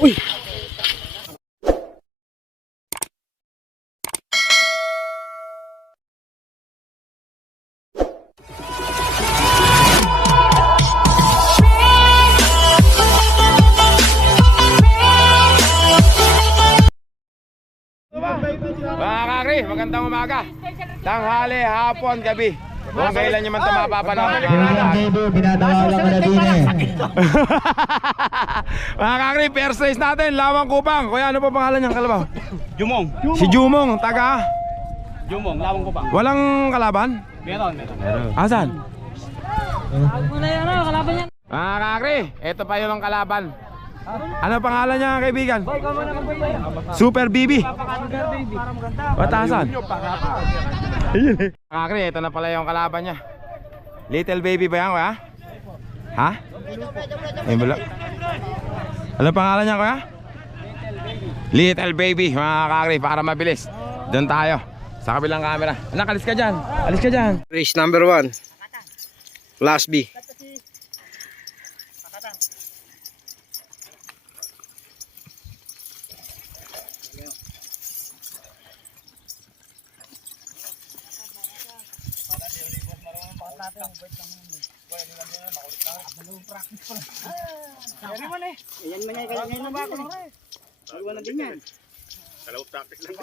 Uy! Mga kakri, magandang umaga. Tanghali, hapon, gabi. Kung kailan nyo man ito mapapanood. Mga kakri, first race natin, Lawang Kupang. Kuya, ano pa pangalan niyang kalabaw? Jumong. Si Jumong, taga? Jumong, Lawang Kupang. Walang kalaban? Meron. Asan? Wala yan, kalaban yan. Mga kakri, ito pa yung kalaban. Ano pangalan niya, kaibigan? Super BB. Batasan. Kakri, ito na pala yung kalaban niya. Little baby ba yan, kuya? Ha? Ay, bala. Ano pangalan niya, kuya? Little baby, mga kakri, para mabilis. Doon tayo, sa kabilang camera. Anak, alis ka dyan. Alis ka dyan. Race number 1. Class B. Yan man yan, kaya ngayon na ba ako? Iwan na din yan. Dalawang practice lang.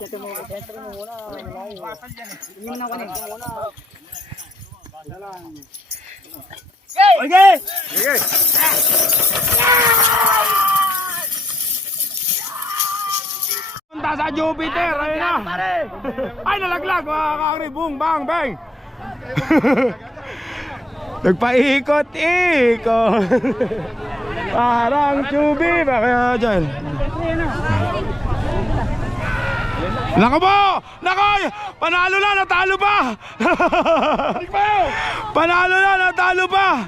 Kasi mo muna. Hindi mo na ako nito muna. Okay! Punta sa Jupiter, ayun na. Ay, nalaglag, mga kakri, boom, bang, bang. Nagpaikot-ikot. Parang chubi, ba kaya dyan? Nako po! Nako! Panalo na, natalo pa! Panalo na, natalo pa!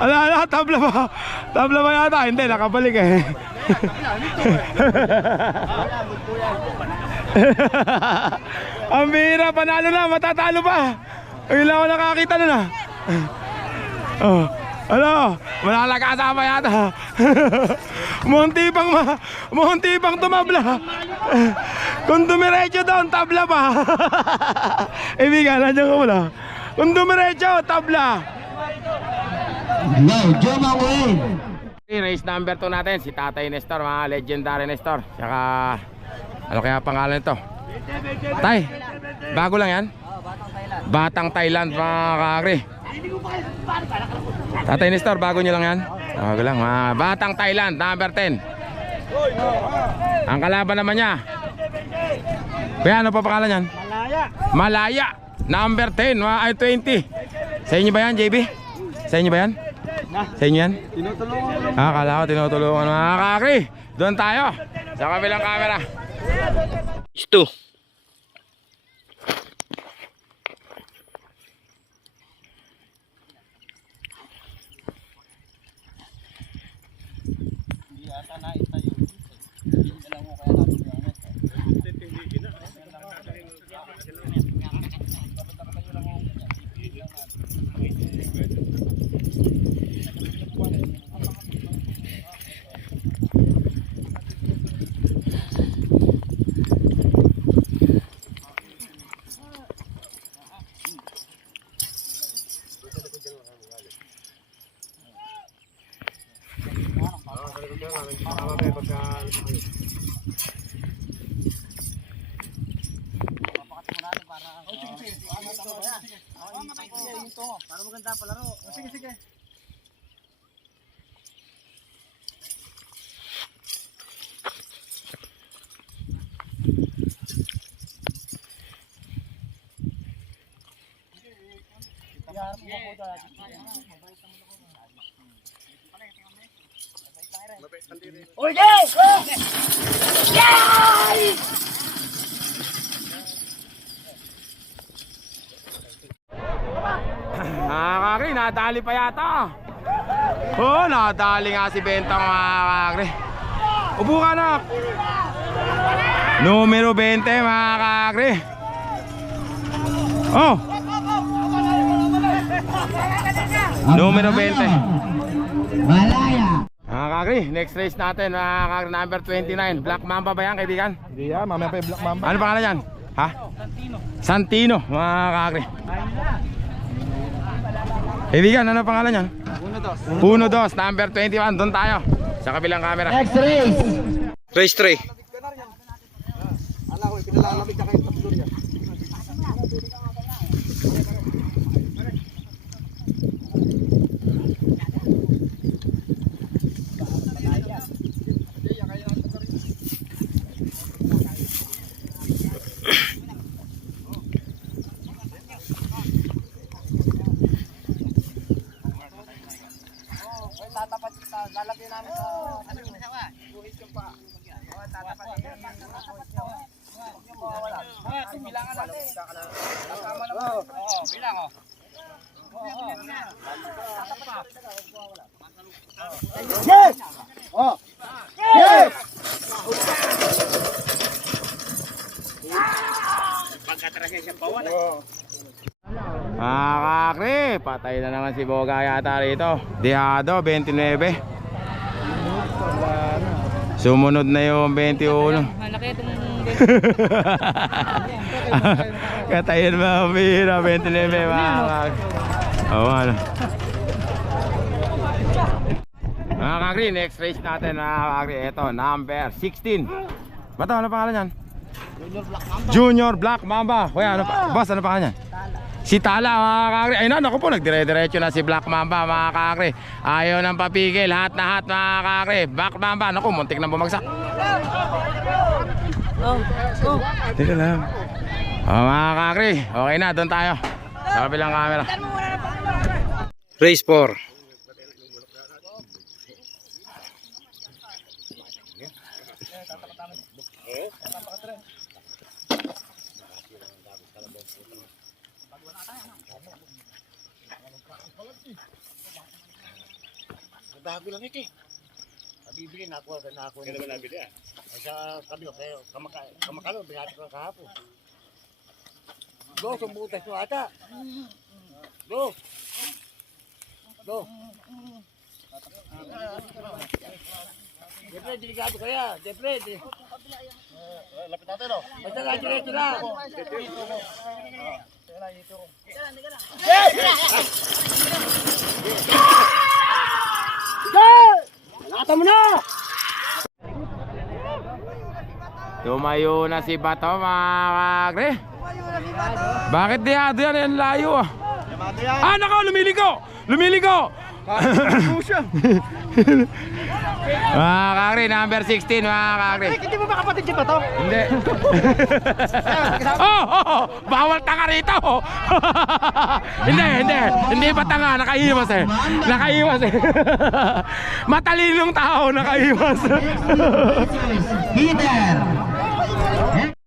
Ala na, tabla ba? Tabla ba yata? Hindi, nakabalik eh. Ang bihira, panalo na, matatalo pa. Ayun lang ako nakakita na na. Oh, ano? Malalakasama yata. Munti pang tumabla. Kung dumiretso doon, tabla pa. Ibigan, nandiyan ko mula. Kung dumiretso, tabla. Race number 2 natin, si Tatay Nestor, mga legendary Nestor. Saka, ano kaya pangalan nito? Tay, bago lang yan? Batang Thailand, mga kakri. Tatay Nestor, bago nyo lang yan? Bago lang, mga Batang Thailand, number 10. Ang kalaban naman niya, kaya ano pa pangalan yan? Malaya, number 10, mga 20. Sa inyo ba yan, JB? Sa inyo ba yan? Sa inyo yan? Tinutulungan. Kala ko tinutulungan, mga kakri. Doon tayo, sa kabilang camera. Ito. Para maganda palaro. Sige. Oy, guys! Kakri, nadali pa yata. Oh, nadali nga si Bentang, mga kakri. Upo ka na. Numero 20, mga kakri. Oh! Numero 20. Malaya. Mga kakri, next race natin, mga kakri, number 29. Black Mamba ba yan, kaibigan? Hindi yan, mamaya pa yung Black Mamba. Ano pangalan yan? Ha? Santino, mga kakri. Kaibigan, ano pangalan yan? 1-2, number 21. Doon tayo, sa kabilang camera. Next race. Race 3. Mga kakri, patay na naman si Boga yata rito. Dehado, 29. Sumunod na yung 21. Malaki itong Katayin mo, Mira, 29 mga kakri. Oo, ano. Mga kakri, next race natin mga kakri. Ito, number 16. Bato, ano pangalan yan? Junior Black Mamba. Kuya, ano pa? Boss, ano pangalan yan? Si Tala, mga kakri. Ayun na, naku po, nagdire-diretso na si Black Mamba, mga kakri. Ayaw nang papigil, lahat na hat, mga kakri. Black Mamba, naku, muntik na bumagsak. Teka lang. Mga kakri, okay na, doon tayo. Sa kabilang camera. Race 4. Bago lang ito eh. Nabibili na ako. Kaya naman nabili ah? Ay sa sabi ko kayo, kamakalo, binati ko kahapon. Go, sumbutas mo ata. Go. Go. Jeffrey, delikado kaya. Jeffrey, lapit natin o. Basta nga diretso lang. Nata mo na! Tumayo na si Bato, mga kakri. Bakit dehado yan? Yan layo ah. Ah, nako, lumiligo! Lumiligo! Mga kakri, number 16, mga kakri. Hindi mo ba kapatid si Bato? Hindi. Oh, bawal tanga rito. Hindi pa tanga, nakaiwas eh. Nakaiwas eh. Matalinong tao, nakaiwas. Peter.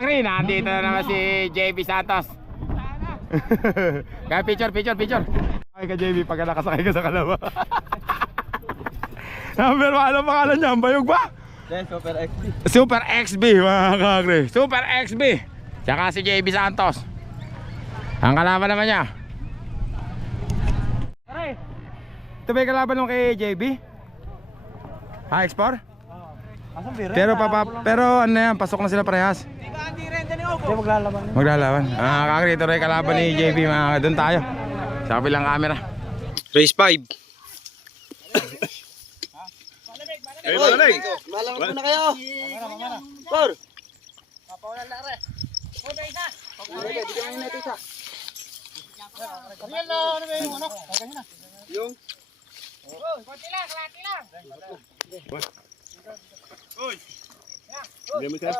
Nandito na naman si JB Santos. Kaya picture. Ay ka JB pagka nakasakay ka sa kalawa. Number 1, ano pangalan niya? Bayog ba? Super XB. Super XB, mga kakri. Super XB. Tsaka si JB Santos. Ang kalaban naman niya. Ito ba yung kalaban nung kay JB? Ha, Expor? Pero ano yan, pasok na sila parehas. Hindi maglalaban. Maglalaban. Kakri, ito rin yung kalaban ni JB, mga doon tayo. Sa kabilang camera. Race 5. Ay, malamig. Malamig na kayo. Por. Papawalan na re. Huwag na isa. Bigyan mo na ito isa. Real na, ano ba yung ano? Kaganya na. Yung. Konti lang, kalati lang. Hindi mo siya.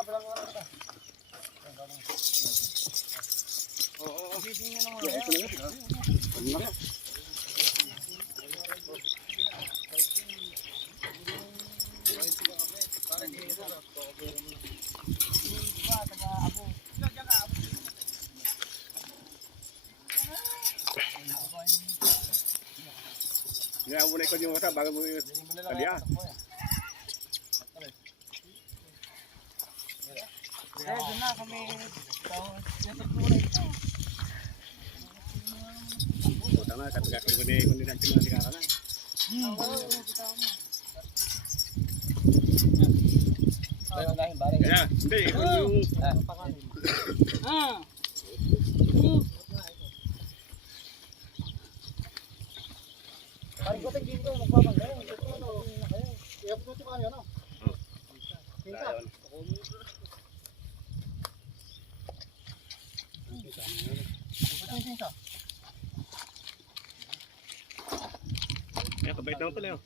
Ngayon ko yung mata bago mo yung taliya. kundi natin mga tigara na. Kaya, hindi, yung... Kaya, kabait naman pala yun.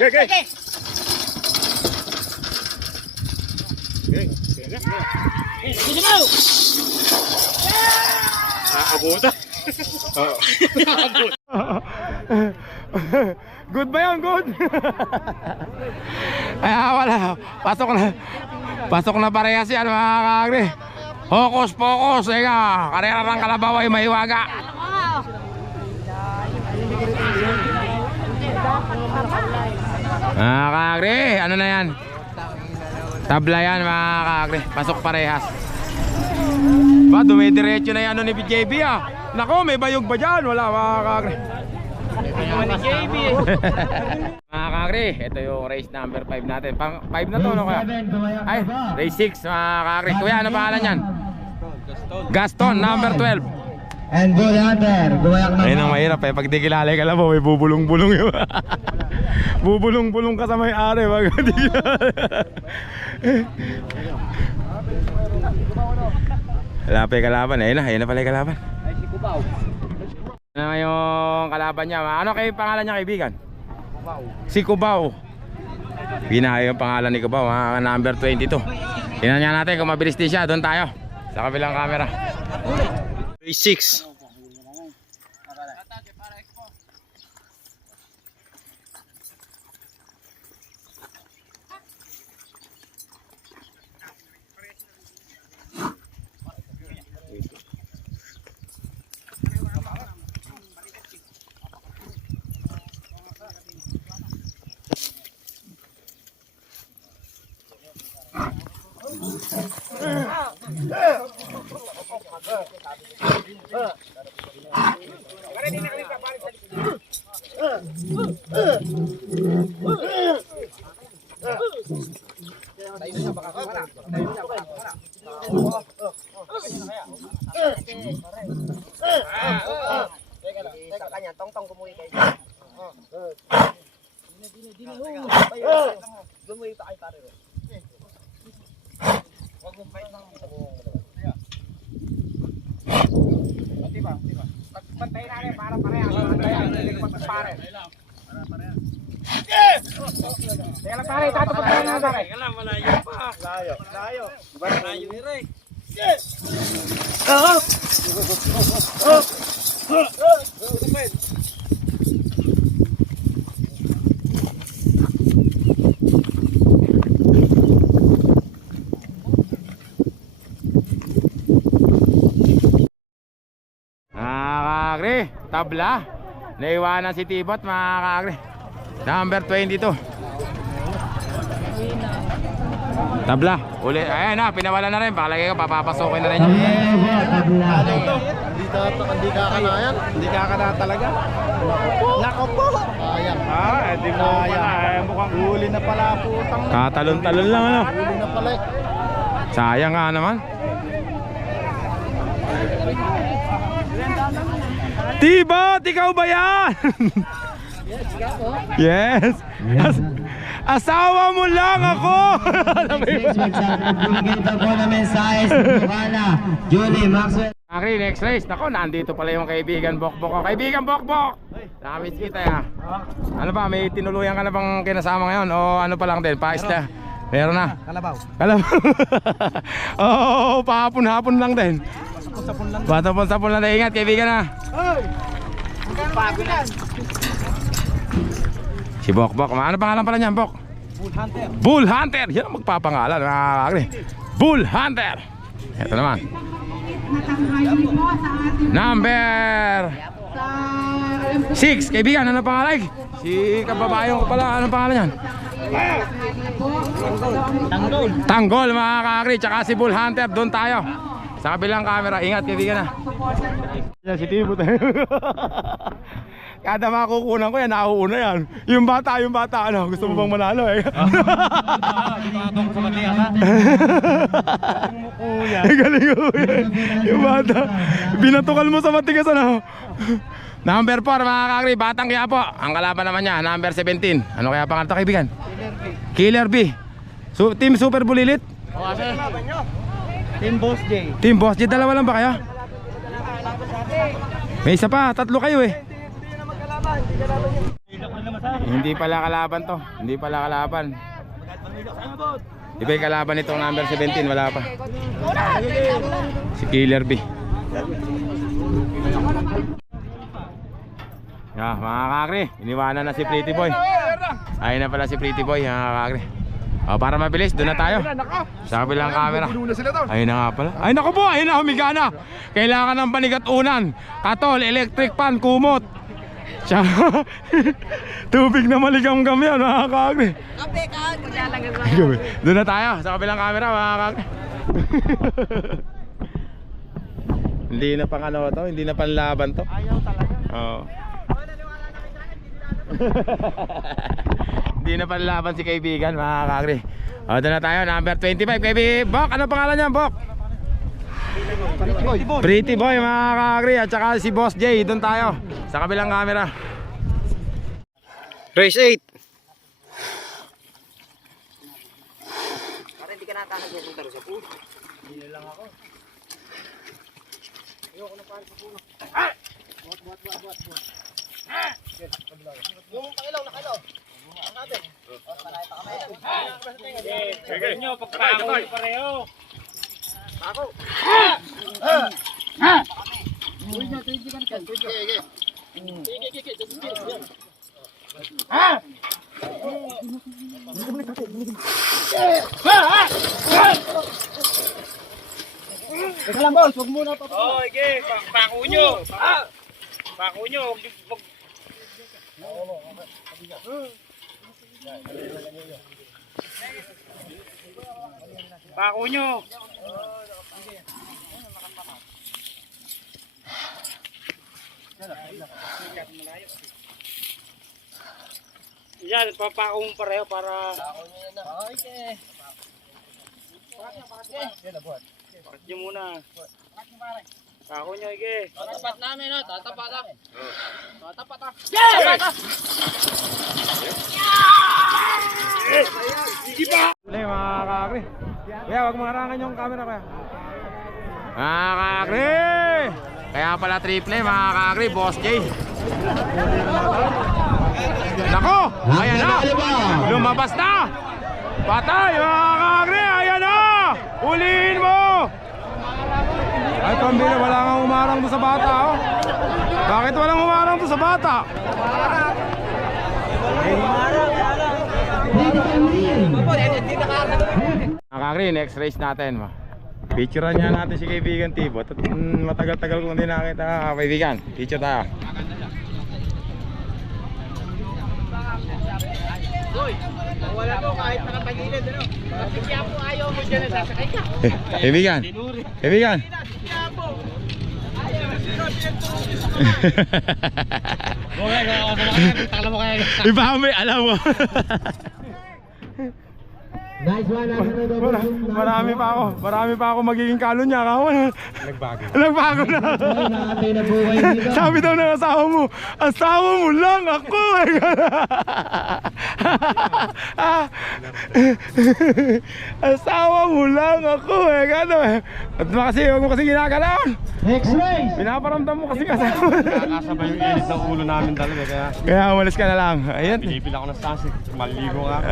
Okay, okay. Abuta. Good ba yun? Good? Ay, wala. Pasok na parehas yan mga kaagri. Hokus pokus. Eka, karera ng kalabaw ay mahiwaga. Mga kaagri, ano na yan? Tabla yan mga kaagri. Pasok parehas. Ba, dumidiretso na yan ano ni BJB ah. Nako, may bayog ba dyan? Wala mga kaagri. Mga kakri, ito yung race number 5 natin. 5 na to, no kaya? Ay, race 6 mga kakri. Kuya, ano pangalan yan? Gaston, number 12. And Bull Hunter, gumayak na. Ayun ang mahirap eh, pag di kilala ka lang mo, may bubulong-bulong yun. Bubulong-bulong ka sa may-ari. Wala pa yung kalaban, ayun na pala yung kalaban. Ano yung kalaban niya? Ano kayo pangalan niya, kaibigan? Cubao. Si Cubao. Binahay yung pangalan ni Cubao, number 22. Tingnan niya natin kung mabilis din siya. Doon tayo sa kabilang camera. Race 6. Tabla. Naiwanan si Tibot mga kakri. Number 22. Tabla. Uli. Ayan na, pinawala na rin. Pakalagay ko, papapasokin na rin yun. Hindi kakanayan. Hindi kakana talaga. Nako po. Sayang. Di mo pala. Mukhang Huli na pala putang. Tatalon-talon lang ano. Huli na pala. Sayang nga naman. Tibot, ikaw ba yan? Yes. Asawa mo lang ako. Nagbibigay pa po na mensahe sa Buhana, Julie Maxwell. Okay, next race. Nako, nandito pala yung kaibigan Bokbok. Kaibigan Bokbok! Nakamiss kita ya. Ano ba, may tinuluyan ka na bang kinasama ngayon? O ano pa lang din, pais na? Meron na? Kalabaw. Kalabaw. Oo, pahapon-hapon lang din. Patapon-sapon lang din. Ingat, kaibigan na. Si Bokbok. Ano pangalan pala niyan, Bok? Bull Hunter. Bull Hunter. Yan ang magpapangalan. Bull Hunter. Ito naman. Number 6. Kaibigan, ano pangalan? Si kababayan ko pala. Ano pangalan yan? Tanggol mga kakri, tsaka si Bull Hunter, doon tayo. Sa kabilang camera, ingat kaibigan na. Yan si Tibo tayo. Kada makukunan ko yan, nauuna yan. Yung bata, ano, gusto mo bang manalo eh? Galing ko yan. Yung bata, binatukal mo sa matigas ano. Number 4 mga kakri, Batang Quiapo. Ang kalaban naman niya, number 17. Ano kaya pangalan ito kaibigan? Killer B. Team Super Bulilit? Team Boss J. Team Boss J, dalawa lang ba kayo? May isa pa, 3 kayo eh. Hindi pala kalaban to. Hindi pala kalaban. Iba yung kalaban nitong number 17, wala pa. Si Killer B. Yeah, mga kakri, iniwanan na si Pretty Boy. Ayun na pala si Pretty Boy, mga kakri. Para mabilis, doon na tayo. Sa kabilang camera. Ayun na nga pala. Ay naku po, ayun na, humiga na. Kailangan ng panigat unan. Katol, electric pan, kumot. Tubig na maligam-gam yan, mga kakri. Kape ka, maglalagay. Doon na tayo, sa kabilang camera, mga kakri. Hindi na pang ano to, hindi na pang laban to. Ayaw talaga. Oo. Hindi na pang laban si kaibigan, mga kakri. Doon na tayo, number 25, kaibigan. Bok, ano pangalan niya, Bok? Pretty Boy, mga kakri. At saka si Boss J, doon tayo. Sa kabilang camera. Race 8. Para hindi ka nata nagpupunta rin sa pool. Hindi lang ako. Ayoko na para sa pool. Buat. Yung pangilaw, nakailaw. Ang natin. Palay pa kami. Okay. Nyo, pagpapakol pareho. Ako. Uy, na, tuwigan ka. Sige. Teka lang boss, huwag muna pa. Oh, okay. Pako nyo. Pako nyo. Pako nyo. Yan, papako mo pareho para... Okay. Pakit nyo muna. Pako nyo, Ige. Tatapat namin, no? Tatapat ah. Tatapat ah. Sige pa! Play, mga kakri. Kaya wag maharangan yung camera kaya. Mga kakri! Kaya pala triple, mga kakri, Boss J. Nako! Ayan na! Lumabas na! Patay, mga kakri! Ayan na! Ulihin mo! Ay, pambili, wala kang umarang to sa bata, oh. Bakit walang umarang to sa bata? Kakri, next race natin. Picturean niya natin si kaibigan Tibot. At matagal-tagal kong hindi nakita kaibigan. Picture tayo. Wala mo kahit nakatagilid, ano? Kaya po ayaw mo dyan, sasakay ka. Kaibigan. Kaibigan. Iba may alam mo. Nice one, Marami pa ako magiging kalon niya. Nagbago na. Sabi daw ng asawa mo lang ako. Asawa mo lang ako eh. At kasi huwag mo kasi ginagalawan. Next race! Pinaparamdam mo kasi kasama. Nakakasabay yung init ng ulo namin talaga. Kaya umalis ka na lang. Ayan. Pinipil ako ng sasik. Maligo nga.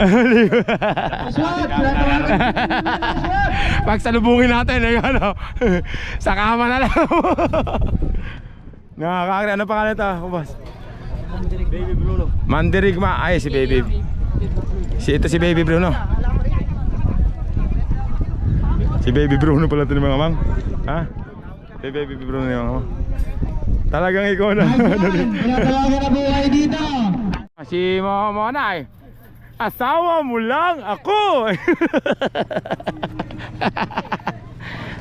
Pag salubungin natin eh, ano, sa kama na lang. Nakakakri, ano pangalan ito, boss? Baby Bruno. Mandirigma, ay si Baby. Ito si Baby Bruno. Si Baby Bruno pala ito ng mga mang. Ha? Si Baby Bruno yung mga mang. Talagang ikaw na. Wala talaga na buhay dito! Si Monay. Asawa mo lang ako.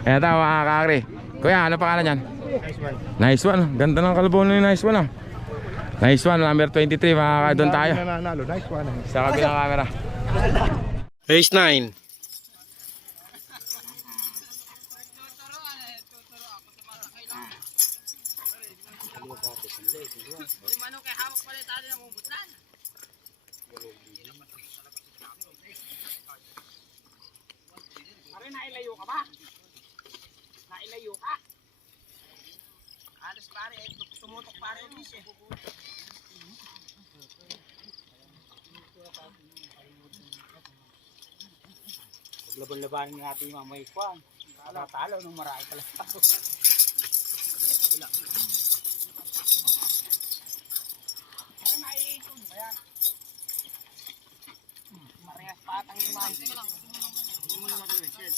Eto mga kakri. Kuya, ano pangalan yan? Nice one. Ganda ng kalabon ng nice one. Nice one, number 23. Doon tayo. Nice one. Sa kabilang camera. Race 9. Pare, nailayo ka ba? Nailayo ka? Alas pare, tumutok pare yung bis eh. Laban-labanin natin yung mamay ko. Talo nung marami pala tao. Marehas patang lumahan. Hindi mo naman rin.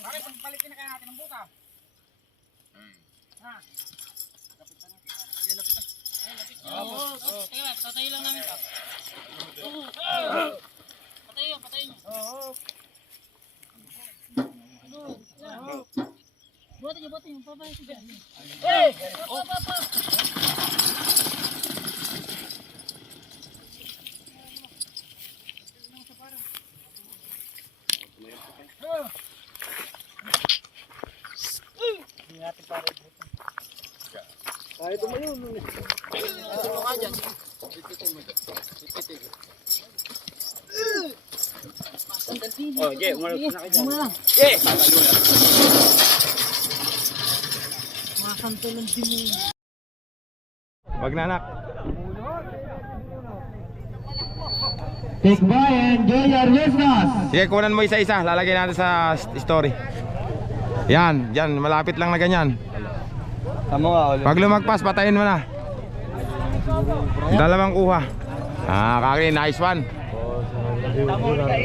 Bakit pagpalitin na kaya natin ng buta? Ha? Oo. Teka lang, patayin lang namin ito. Patayin nyo. Oo. Buhatin nyo. Papayin siya. Hey! Pa! Oh, Jay, umalos na kayo dyan. Jay! Wag na anak. Big Boy and Junior Bustos. Sige, kunan mo isa-isa. Lalagay natin sa story. Yan, dyan. Malapit lang na ganyan. Tama nga ulit. Pag lumagpas, patayin mo na. Dalawang kuha. Kakri, nice one.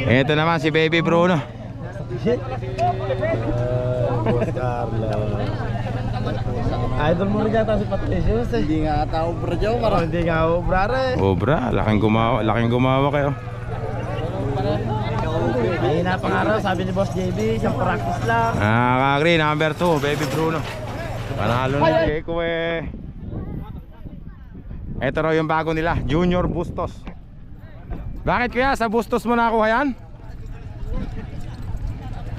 Ito naman si Baby Bruno. Boss Carla. Idol mo rin yata si Patricios eh. Hindi nga tao bro Joe. Hindi nga obra rin. Obra, laking gumawa kayo. Ay napangaraw, sabi ni Boss JB, isang practice lang. Kakri, number 2, Baby Bruno. Panalo na kay ko eh. Ito raw yung bago nila, Junior Bustos. Bakit kaya sa Bustos mo nakuha yan?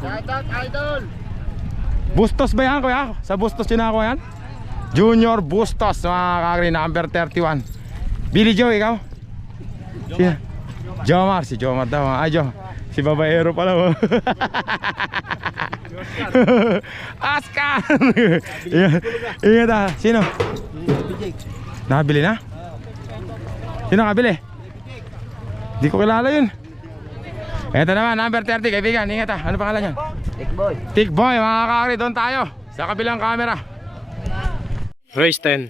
Shout out Idol! Bustos ba yan kuya? Sa Bustos yun nakuha yan? Junior Bustos, mga kakri, number 31. Billy Joe, ikaw? Jomar, si Jomar daw. Ay, Jo. Si Babaero pala mo. Askan! Ingat ah. Sino? Nakabili na? Sino nakabili? Di ko kilala yun. Ito naman, number 30, kaibigan. Ingat ah. Ano pangalan yan? Tickboy. Tickboy, mga kakri. Doon tayo. Sa kabilang camera. Race 10.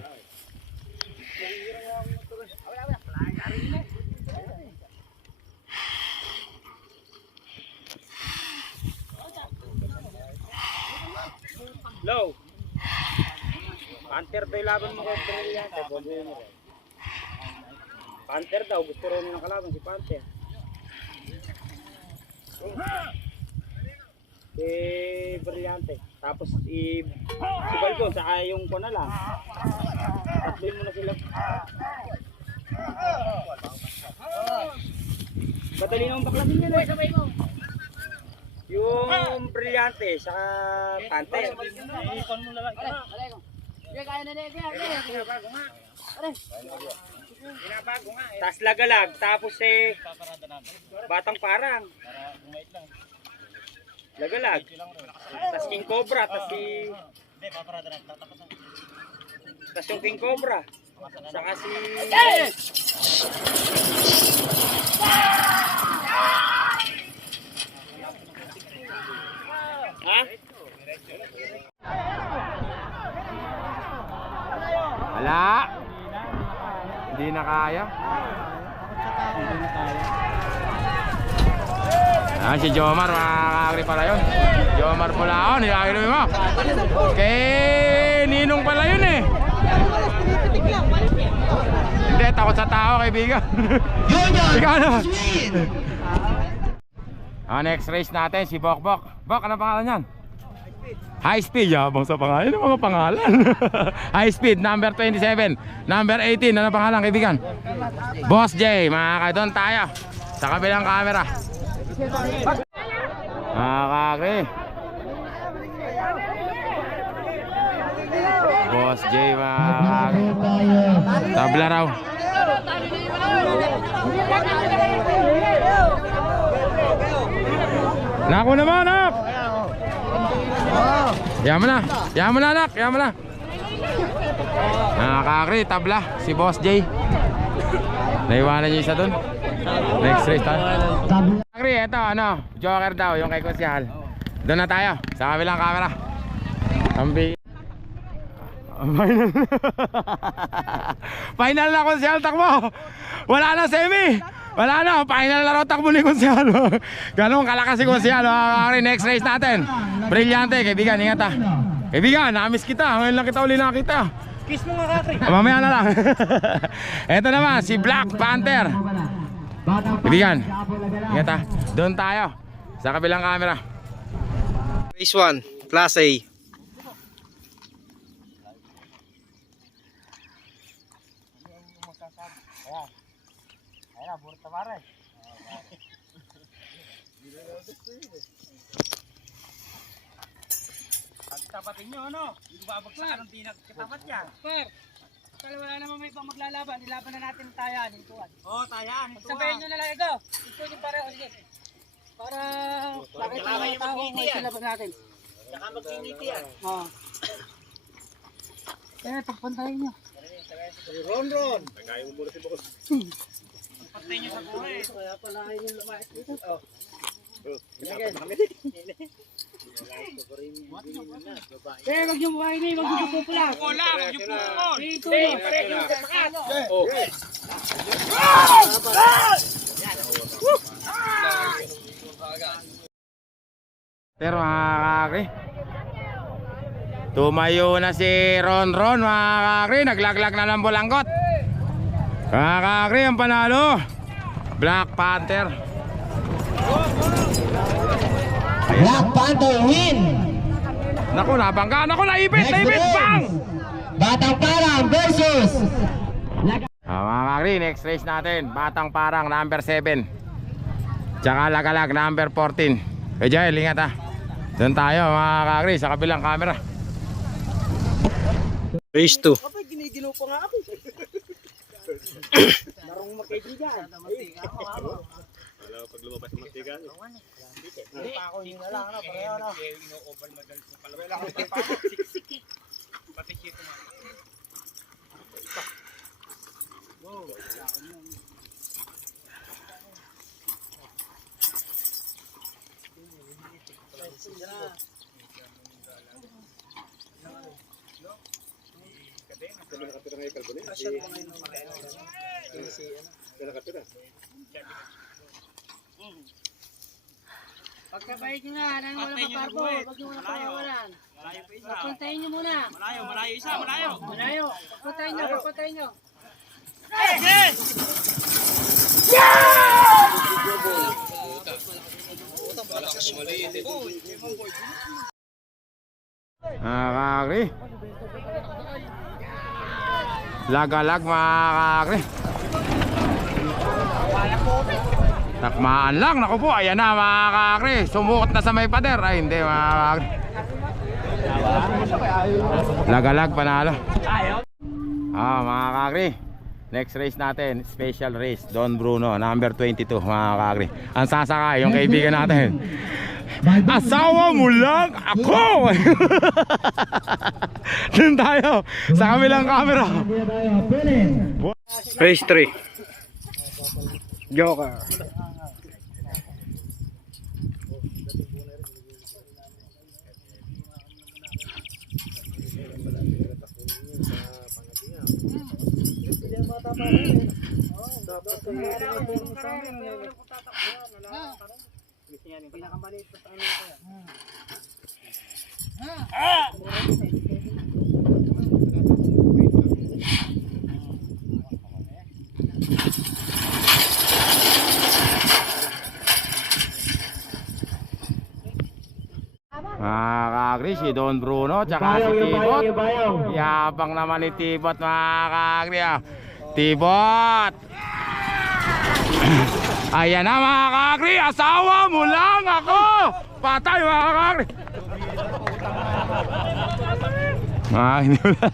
Low. Panther daw laban mo kay Brillante. Panther daw, gusto rin ng kalaban si Panther. Si Brillante. Tapos si Balcon, saka yung ko na lang. Tatloy mo na sila. Madali nang baklasin nila eh. Sabay mo. Yung Brillante, saka Panther. Ikon mo na lang. Kaya na rin. Binabago nga. Binabago nga eh. Tapos lagalag, tapos Batang Parang. Lagalag. Tas King Cobra, tas yung King Cobra. Saka si... Ha? Wala. Hindi na kaya. Ah, si Jomar, makakagri pala yun. Jomar Pulaon, nilagay mo. Kay Ninong pala yun eh. Hindi, takot sa tao, kaibigan. Ikaw ano? Next race natin, si Bok. Bok, ano pangalan yan? High Speed, yabang sa pangalan. Ano mga pangalan? High Speed, number 27. Number 18, ano pangalan, kaibigan? Boss J, doon tayo. Sa kabilang camera. Makakagri. Boss J, makakagri. Tabla raw. Nako naman, nak. Yaman na, nak. Yaman na. Nakakagri, tabla. Si Boss J. Naiwanan niyo isa doon. Next race tayo. Agri, eto ano, Joker daw, yung kay Konsyahal. Doon na tayo, sa kabilang camera. Final. Final na, Konsyahal, takbo. Wala na semi. Wala na, final na raw takbo ni Konsyahal. Ganun kalakas si Konsyahal. Agri, next race natin. Brilyante, kaibigan, ingat ha. Kaibigan, namiss kita. Ngayon lang kita uli nakita. Kiss mo nga, Kakri. Mamaya na lang. Eto naman, si Black Panther. Kaibigan, ingat ha. Doon tayo, sa kabilang camera. Race 1, Class A. Tapatin nyo, ano? Hindi babagsakan ng tinag katapat yan. Per, kaya wala naman may pang maglalaban. Nilaban na natin tayan. Oo, tayan. Sabihin nyo na lang ito. Ito yung pareho. Sige. Para bakit yung mga tao may silaban natin. Saka mag-initi yan. Oo. Pagpantayin nyo. Ron. Pagkain mo muna si boss. Pagpantay nyo sa buhay. Kaya pala kayo yung lumait dito. Eh, wag yung buhay na, wag yung pupula. Wala, wag yung pupukon. Ito yun. Pero makakagri, tumayo na si Ron, makakagri. Naglaglag na ng bulanggot. Makakagri ang panalo, Black Panther. Black Panther win. Naku, nabangga. Naku, naipit. Bang! Batang Parang versus Mga kakri, next race natin, Batang Parang number 7, tsaka Lagalag number 14. Kaya Jael, ingat ha. Doon tayo mga kakri, sa kabilang camera. Race 2. Kapag giniginaw pa nga ako. Marong magkaibigan. Wala pag lumabas ng mantigan. Hindi pa ako yun na lang. Pareho na. Ino-oval madal sa palawa. Wala akong pa. Siksiki. Pati chito na. Wow. Pagkabait nyo na, nang wala kaparbo, wag nyo wala pawawalan. Pagpuntahin nyo muna. Malayo isa, malayo. Malayo. Pagpuntahin nyo. Kakri, Lagalag mga kakri. Takmaan lang, naku po, ayan na mga kakri. Sumukot na sa may pader. Ay hindi mga kakri. Lagalag panalo. Mga kakri, next race natin, special race, Don Bruno, number 22 mga kakri. Ang sasakay, yung kaibigan natin. Asawa mo lang ako. Doon tayo sa kabilang camera. Race 3. Joker. Mga kakri, si Don Bruno tsaka si Tibot. Yabang naman ni Tibot, mga kakri. Tibot. Ayan na, mga kakri, asawa mo lang ako. Patay, mga kakri. Hindi wala.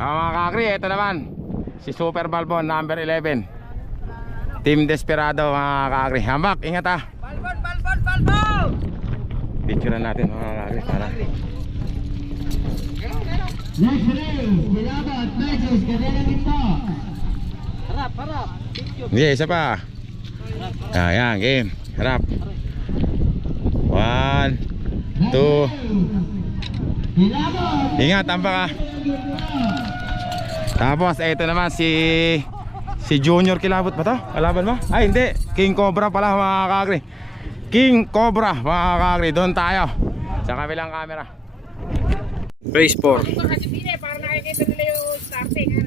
Mga kakri, ito naman si Super Balbon, number 11. Team Desperado, mga kakri. Hambak, ingat ha. Picture natin, mga kakri, para Next race, Kilabot versus Cadena Ginto. Harap. okay, isa pa. Ayan, game. Harap. 1, 2. Kilabot. Ingat, tampa ka. Tapos, ito naman si Junior Kilabot ba to? Kalaban mo? Ay, hindi. King Cobra pala, mga kakri. King Cobra, mga kakri. Doon tayo sa kabilang camera. Race 4. Kasi pine, para nakikita nila yung starting.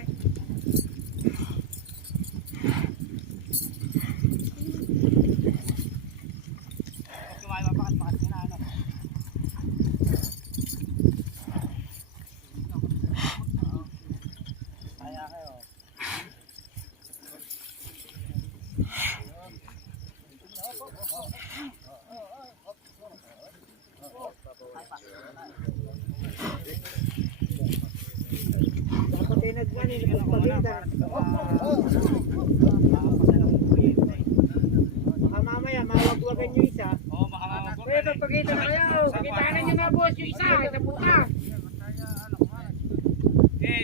Baka mamaya mawagwagan yung isa. Oo, baka mawagwagan. Pwede magpagkita na kayo. Pagkitanan nyo nga boss yung isa. Sa puta.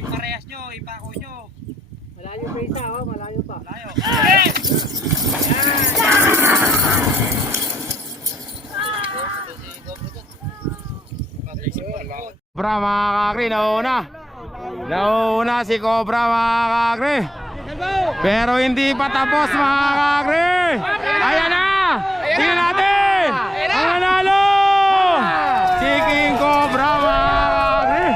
Parehas nyo, ipako nyo. Malayo pa isa, oh. Malayo pa. Malayo. Cobra, mga kakri, nauna si Cobra, mga kakri. Pero hindi pa tapos, mga kakri. Ayan na. Tingnan natin. Ang nanalo si King Cobra, mga kakri.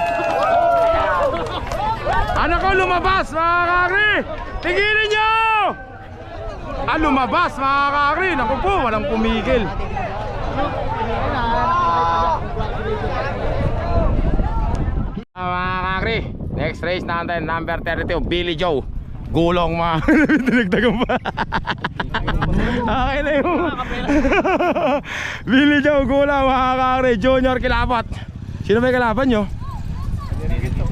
Ano ko, lumabas, mga kakri. Tigilin nyo. Lumabas, mga kakri. Naku po, walang pumigil. Mga kakri, next race natin, number 32, Billy Joe. Gulong, mga dinagdagan pa. Okay na yung Billy Joe, gulong, mga kakri. Junior Kilabot. Sino may kalaban nyo?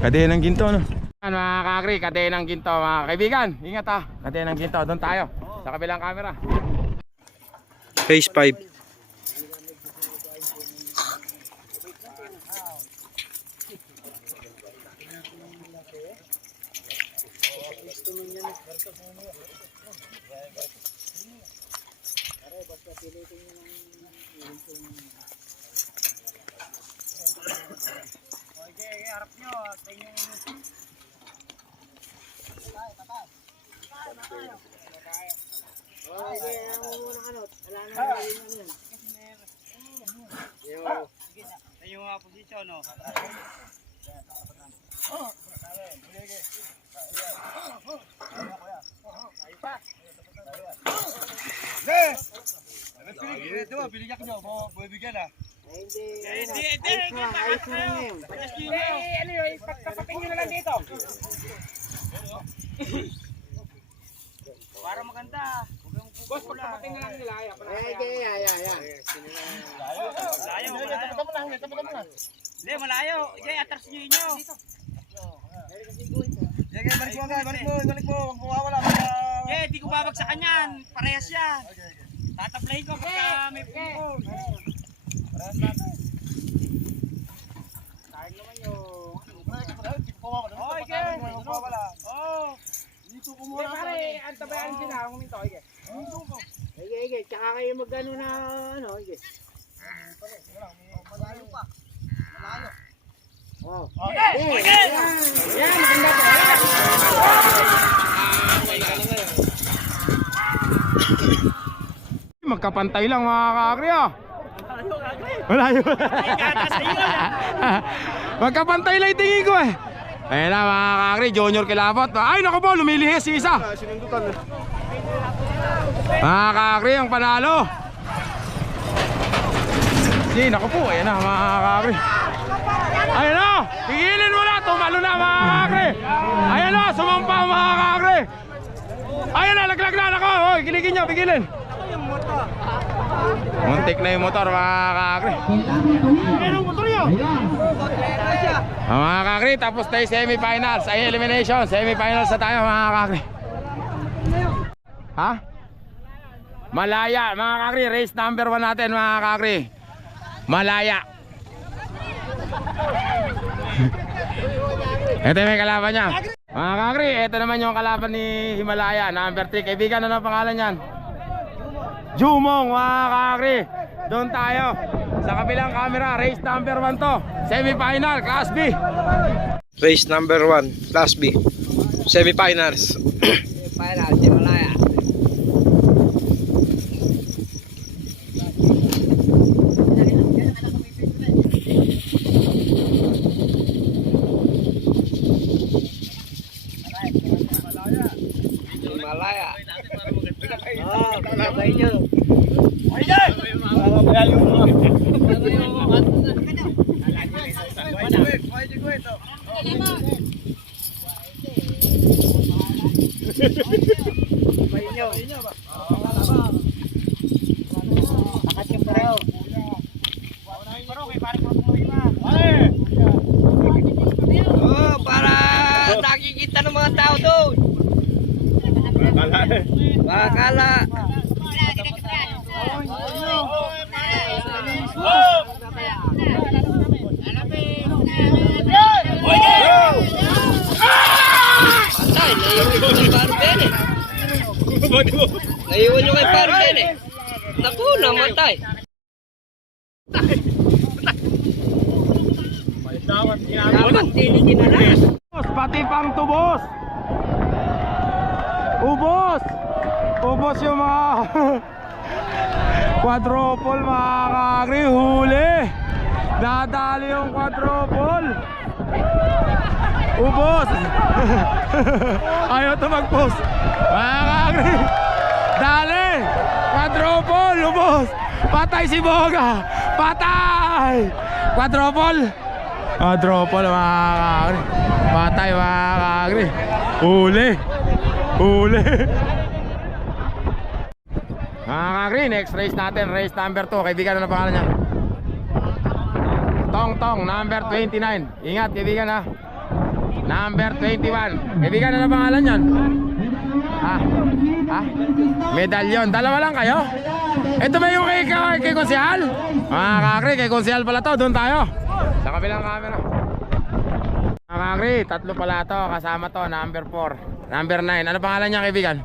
Kadenang Ginto, no? Mga kakri, Kadenang Ginto, mga kaibigan. Ingat ha, Kadenang Ginto, doon tayo sa kabilang camera. Race 5. Harap nyo. Tingnan nyo. Okay, ang unang ano. Wala na yun. Yung posisyon, no? Binigyan nyo, bibigyan ah. Hindi. Ayos mo lang yun. Ano yun, pagkapapin nyo na lang dito. Para maganda. Boss, pagkapapin na lang nila. Malayo. Hindi, malayo. Jay, atras nyo inyo. Balik mo. Huwag mawawala. Jay, di ko babagsakan yan. Parehas yan. Tataplayin ko pagka may pungkong. Sayang naman yung... Okay, Ken. Dito ko muna. Pare, antabayan din na. Kuminto, okay. Ige, tsaka kayo magano na, ano, ige. Malayo pa. Malayo. Oh. Okay. Yan, maganda po. Magkapantay lang mga kakri ah. Malayo. Magkapantay lang yung tingin ko eh. Ayan na mga kakri, Junior Kilabot. Ay naku po, lumilihis yung isa. Mga kakri, ang panalo. Sige, naku po, ayan na mga kakri. Ayan na, pigilin mo na, tumalo na mga kakri. Ayan na, sumampa mga kakri. Ayan na, laglag na ako. Hoy, kiligin nyo, pigilin. Muntik na yung motor mga kakri. Mga kakri, tapos tayo semi-finals. Ay elimination, semi-finals na tayo mga kakri. Ha? Malaya mga kakri, race number 1 natin mga kakri. Malaya. Ito yung may kalaban niya. Mga kakri, ito naman yung kalaban ni Himalaya, number 3. Kaibigan, ano pangalan yan? Jumong mga kakri. Doon tayo sa kabilang camera. Race number 1 to, semi-final, Class B. Race number 1, Class B. Semi-finals. Final, Himalaya. Himalaya. Oh, kalabay nyo. Oh, para nakikita ng mga tao doon. Bakala. Patay, naiwan nyo kay Parben eh. Naku, namatay. Dapat tinigin na lang. Pati pang tubos. Ubos yung mga quadruple mga kakri. Huli. Nadali yung quadruple. Ubos. Ayaw ito mag-post. Mga kakri, dali. Quadruple. Ubos. Patay si Boga. Patay. Quadruple mga kakri. Patay mga kakri. Huli. Mga kakri, next race natin, race number 2. Kaibigan, ano pangalan niya? Tong, number 29. Ingat kaibigan ha. Number 21. Kaibigan, ano pangalan yan? Ha? Medalyon. Dalawa lang kayo? Ito ba yung kay Konsehal? Mga kakri, kay Konsehal pala to. Doon tayo sa kabilang camera. Mga kakri, tatlo pala to. Kasama to, number 4, number 9. Ano pangalan niya kaibigan?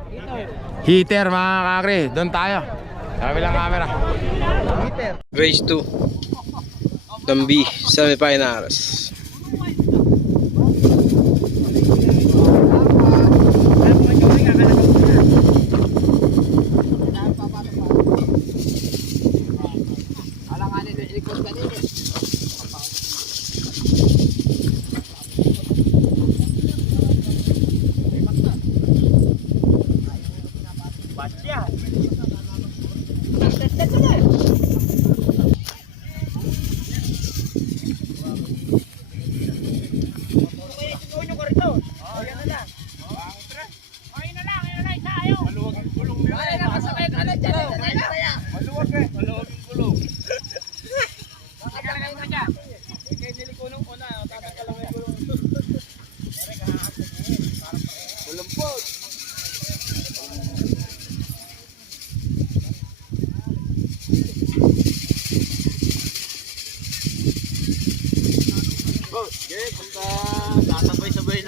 Heater mga kakri. Doon tayo sa kabilang camera. Race 2, Dambi, semi-finals.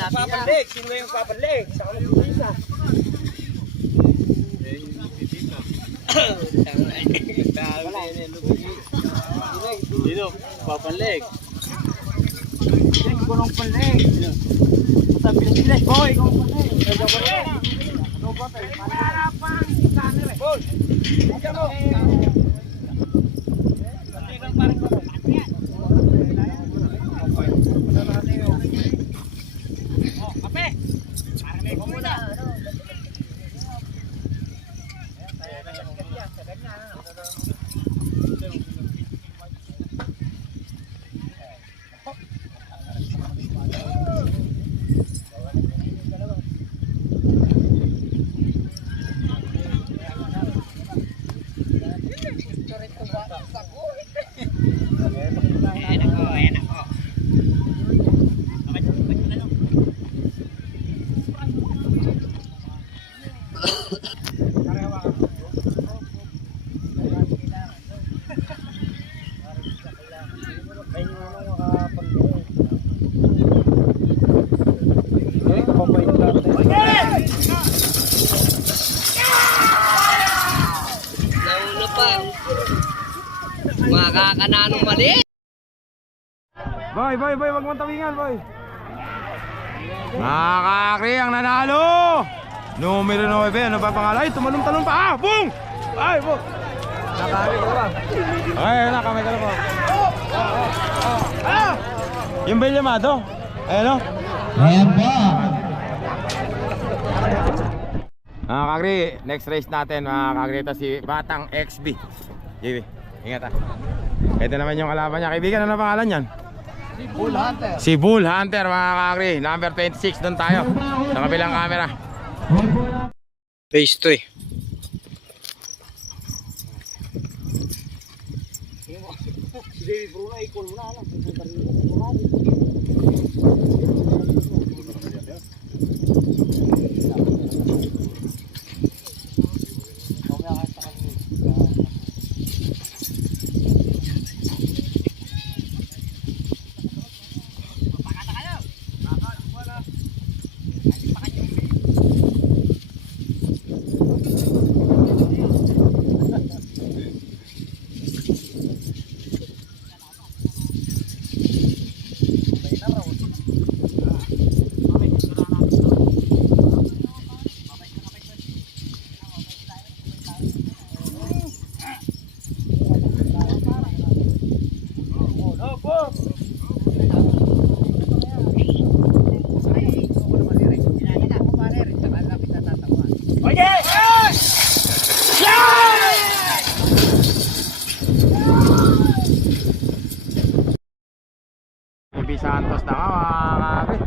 Papalik. Sino yung papalik? Sa kanila isa. Dito, papalik. Ikaw nung palik. Sabi ng bilis, boy. Ikaw nung palik. Ikaw ko rin. Ikaw ba tayo? Malapang camera. Boy. Ikaw mo. Nauna pa. Makakananong mali. Boy, wag mong tawingan, boy. Mga kakri, ang nanalo! Numero 9, ano ba pangalan? Ay, tumalong-talong pa! Ah, boom! Ay, boom! Nakakari ka ba? Ay, nakamay ka na po. Ah! Yung bel llamado? Ayan o? Ayan po. Mga kakri, next race natin mga kakri. Ito si Batang XB. JB, ingat ah. Ito naman yung kalaban niya. Kaibigan, ano pangalan yan? Bull Hunter. Si Bull Hunter mga kakri. Number 26, doon tayo. Sa kabilang camera. Phase 3. Si David Bruno, ikon mo na alam. Pupunta rin JB Santos na ka mga kakri.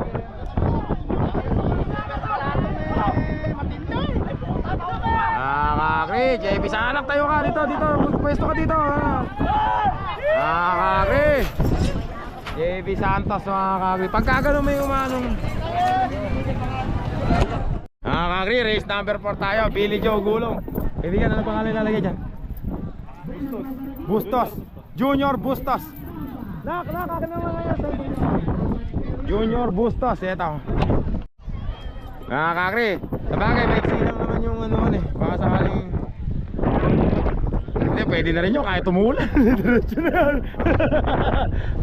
Kakri, JB Santos, tayo ka dito, pwesto ka dito. Kakri, JB Santos mga kakri. Pagkagano mo yung umanong. Kakri, race number 4 tayo, Billy Joe Gulong. Kaibigan, ano pangalan ilalagay dyan? Bustos, Junior Bustos. Junior Bustos, eto. Mga kakri, sabagay may silang naman yung ano eh. Baka sakaling hindi, pwede na rin yun kahit tumulan. Diretso na yan.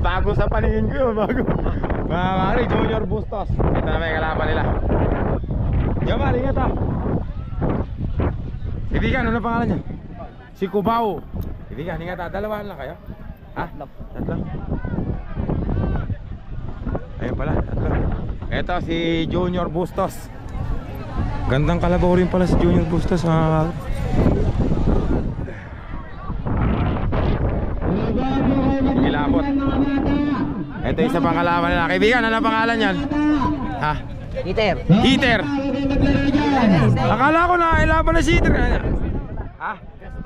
Bago sa paningin ko yun, bago. Mga kakri, Junior Bustos. Ito na may kalaban nila. Yaman, ingat ah. Ibigan, ano pangalan niya? Si Cubao. Ibigan, ingat ah, dalawahan lang kayo. Ha? Tatlo. Ayun pala, tatlo. Ito si Junior Bustos. Gandang kalabaw rin pala si Junior Bustos mga kakri. Ilabot. Ito isa pang kalaban nila. Kaibigan, ano pangalan yan? Ha? Peter. Heater. Akala ko na ilaban na si Heater. Ha?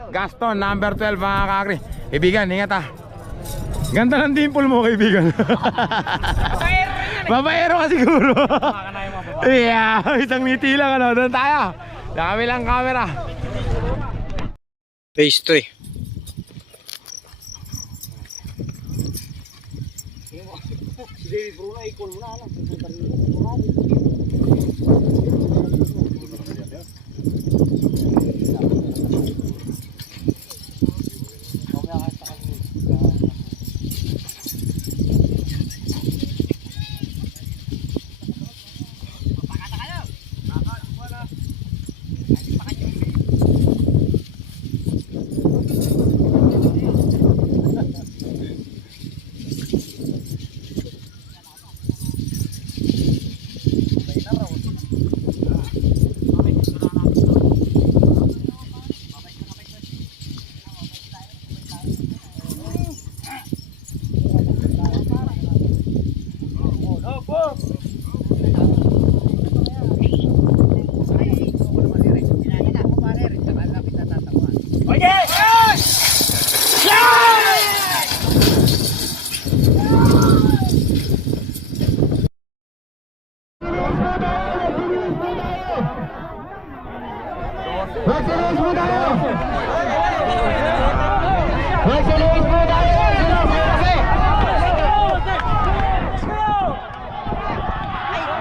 Gaston, number 12 mga kakri. Kaibigan, ingat ah. Ganda ng dimple mo kaibigan. Babaero ka siguro. Yeah, isang ngiti lang ano. Doon tayo. Sa kabilang camera. Phase 3. David Bruno, ikon mo na, ano? Pupunta rin mo, sa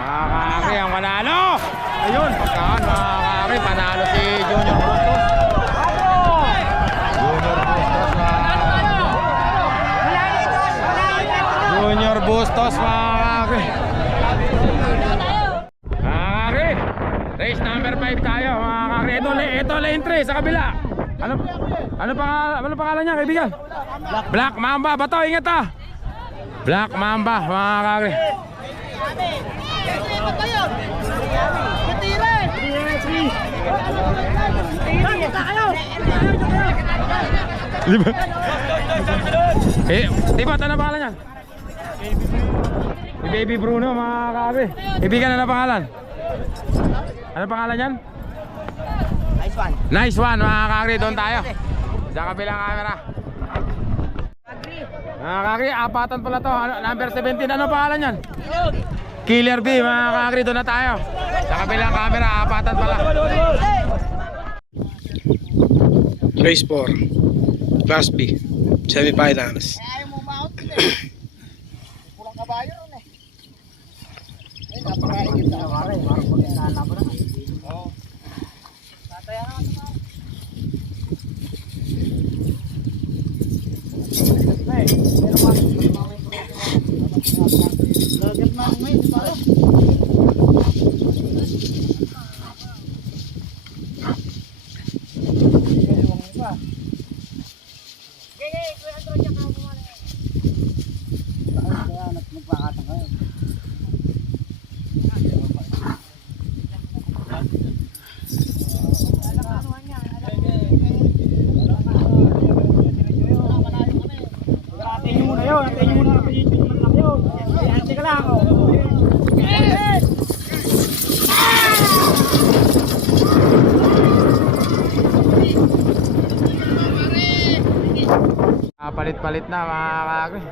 Kakari ang manalo. Ayun, pagkaan mga kakari, panalo si Junior Bustos. Junior Bustos mga kakari. Mga kakari, race number 5 tayo mga kakari. Ito lane 3 sa kabila. Ano pangalan niya kaibigan? Black Mamba. Bato, ingat ah. Black Mamba mga kakari. Tibot, ano pangalan yan? Si Baby Bruno mga kakari. Ibigan, ano pangalan? Ano pangalan yan? Nice one mga kakari, doon tayo sa kabilang camera. Mga kakari, apatan pala to. Number 17, ano pangalan yan? Killer B mga kakri, doon na tayo sa kabilang camera, apatan pala. Race 4 Class B Semi-finals. Pulang kabayo ron eh. Ay, napakain kita. Marang pag-inalaman na. Oo. Tataya naman sa mga. Hey, pero lagat na may, di ba? Palit-palit na mga kakri.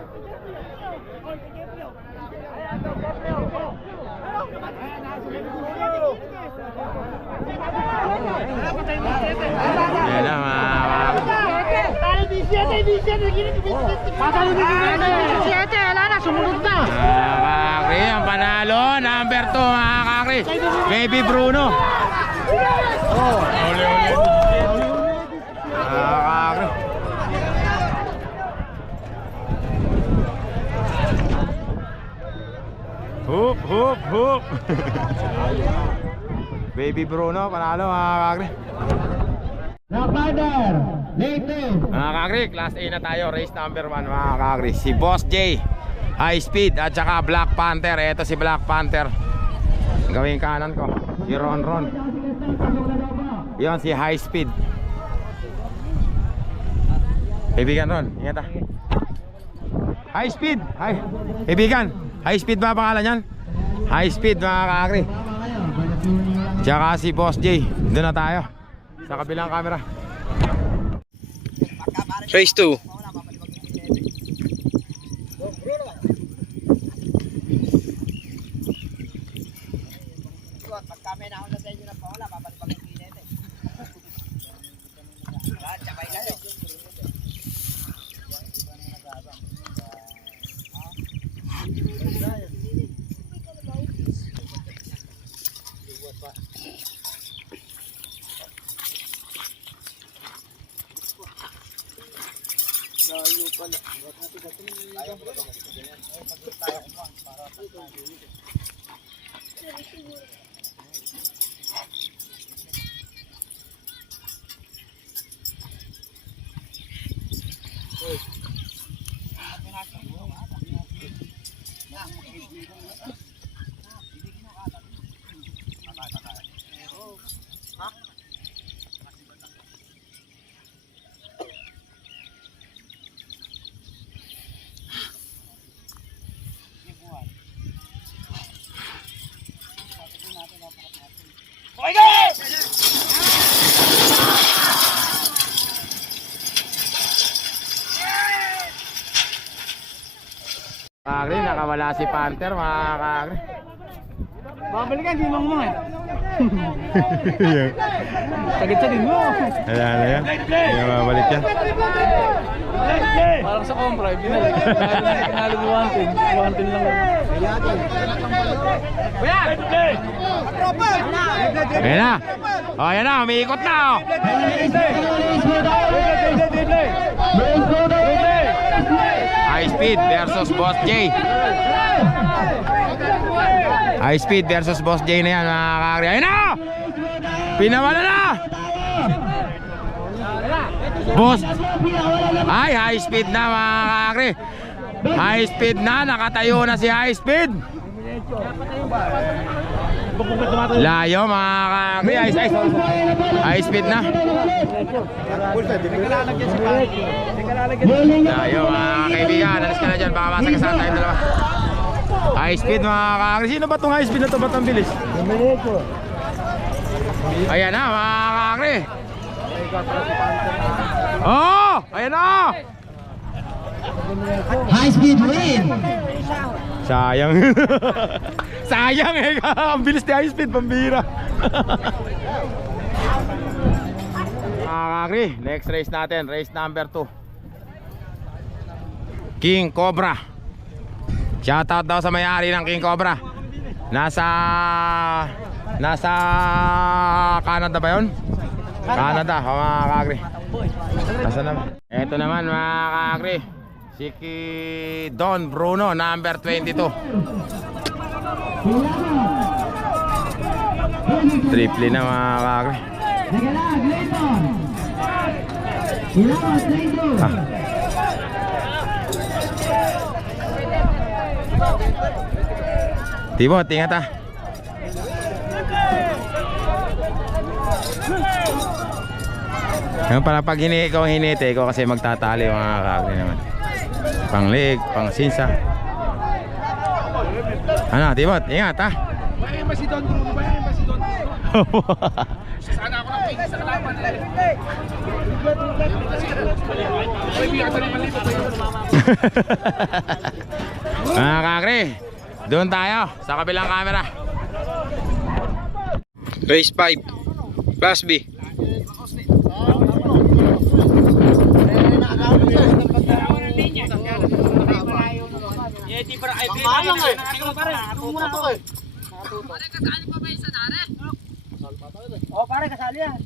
Yan na mga kakri, ang panalo number 2 mga kakri, Baby Bruno. Mga kakri, hoop, hoop, hoop. Baby Bruno, panalo mga kakri. Mga kakri, Class A na tayo. Race number 1 mga kakri. Si Boss J, High Speed at saka Black Panther. Ito si Black Panther. Gawing kanan ko, si Ron Ron. Yon si High Speed. Ibigan Ron, ingat ah. High Speed, hi. Ibigan, High Speed ba pangalan yan? High Speed mga kakri. Tsaka si Boss J. Doon na tayo sa kabilang camera. Race 2 Hey! Kagri, nakawala si Panther mga kagri. Babalikan, di mangmang eh. Sagit-sagit mo. Ayan na yan. Hindi na mabalik yan. Parang sa kompra, pinalo mo 110. 110 lang. Ayan na. O, ayan na. Umiikot na. O. High Speed versus Boss J. High Speed versus Boss J na yan mga kagri. Ayan na. Pinawala na. Boss. Ay, High Speed na mga kagri. High Speed na. Nakatayo na si High Speed. Layo mga kagri. High Speed na. Layo mga kaibigan. Alis ka na dyan. Baka masag ka sa time dalawa. High Speed mga kagri. Sino ba itong High Speed na ito? Ba't ang bilis? Ayan na mga kagri. Oh! Ayan na! High Speed win! Sayang. Sayang eh. Ang bilis ni High Speed. Pambira. Mga kagri, next race natin. Race number 2. King Cobra. Shoutout daw sa may-ari ng King Cobra. Nasa Canada ba yun? Canada, mga kagri. Nasa naman. Ito naman mga kagri, si Don Bruno, number 22. Triple na mga kagri. Tibo, tingat ah. Ngayon pala pag ikaw ang hinete, ikaw kasi magtatali mga kagri naman. Pang leg, pang sinsa. Ano, Tibot, ingat ha. Bayan ba si Don Bruno? Bayan ba si Don Bruno? Sana ako na sa kalaban. Mga kagri, doon tayo sa kabilang camera. Race 5 Class B. Oh, pare kasali yan.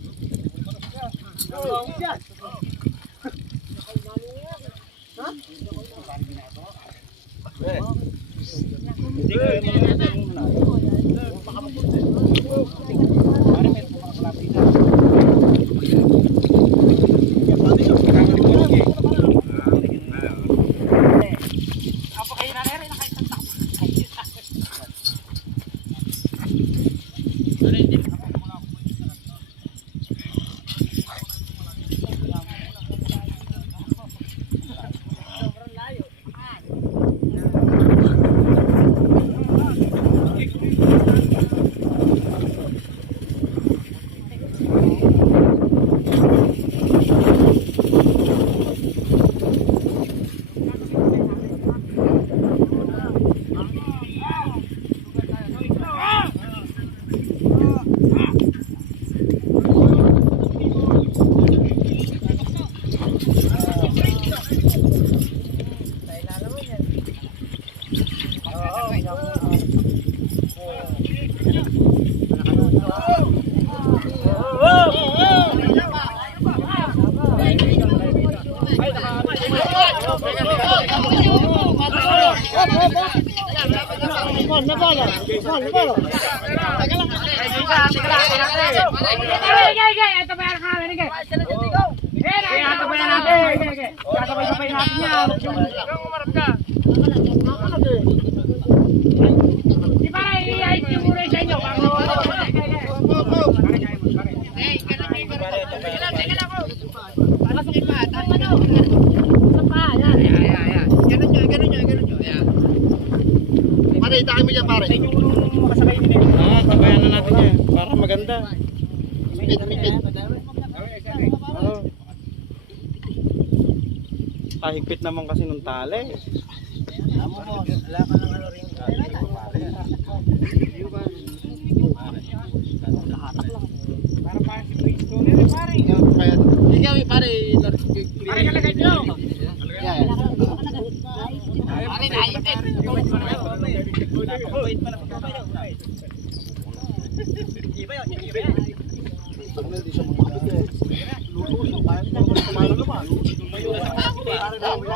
Pare, itakin mo dyan, pare. Pabayaan na natin yan. Para maganda. Mipit. Higpit naman kasi nung tali. Ikaw, pare. Pare, kalagay nyo.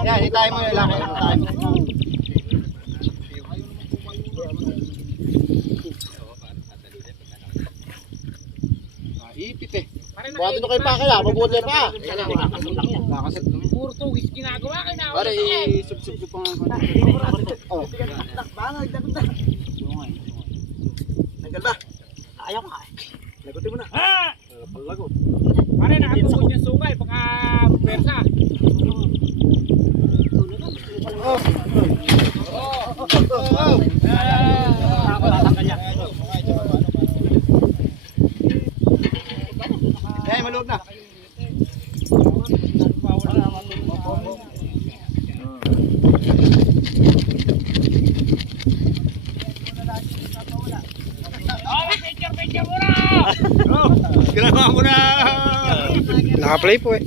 Yan, hitayin mo yung laki. Hitayin mo. Ipit eh. Buhatin na kayo pa kaya, mabuti pa. Puro tugis ginagawa kayo na. Pare, isubsub pa nga. Oh. Tanggal ba? Ayaw ka eh. Lagutin mo na. Palagot. Pare, nakatugod yung sungay. Baka persa. Yan, maluwag na. Picture muna! Ginawa mo na. Naka-play po eh.